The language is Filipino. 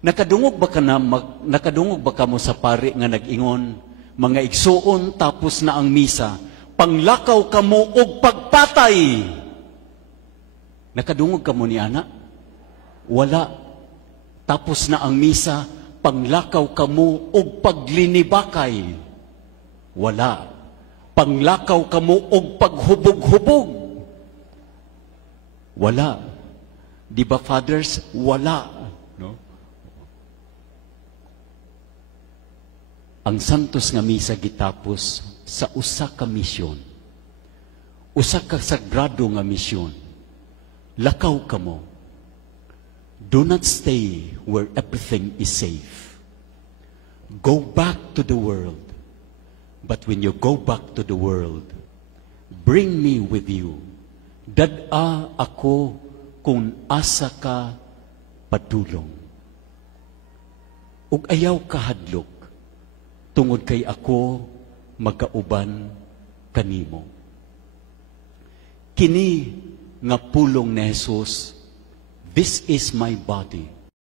Nakadungog ba ka nakadungog ba ka mo sa pari nga nag-ingon, mga igsuon tapos na ang misa, panglakaw ka mo og pagpatay. Nakadungog ka mo ni ana? Wala. Tapos na ang misa, panglakaw ka mo og paglinibakay. Wala. Panglakaw ka mo og paghubog-hubog. Wala. Di ba, fathers? Wala. No? Ang santos nga misa gitapos sa usa ka misyon. Usa ka sagrado nga misyon. Lakaw ka mo. Do not stay where everything is safe. Go back to the world. But when you go back to the world, bring me with you. Dad-a ako kung asa ka padulong. Ug ayaw kahadlok, tungod kay ako magkauban kanimo. Kini nga pulong ni Jesus, this is my body,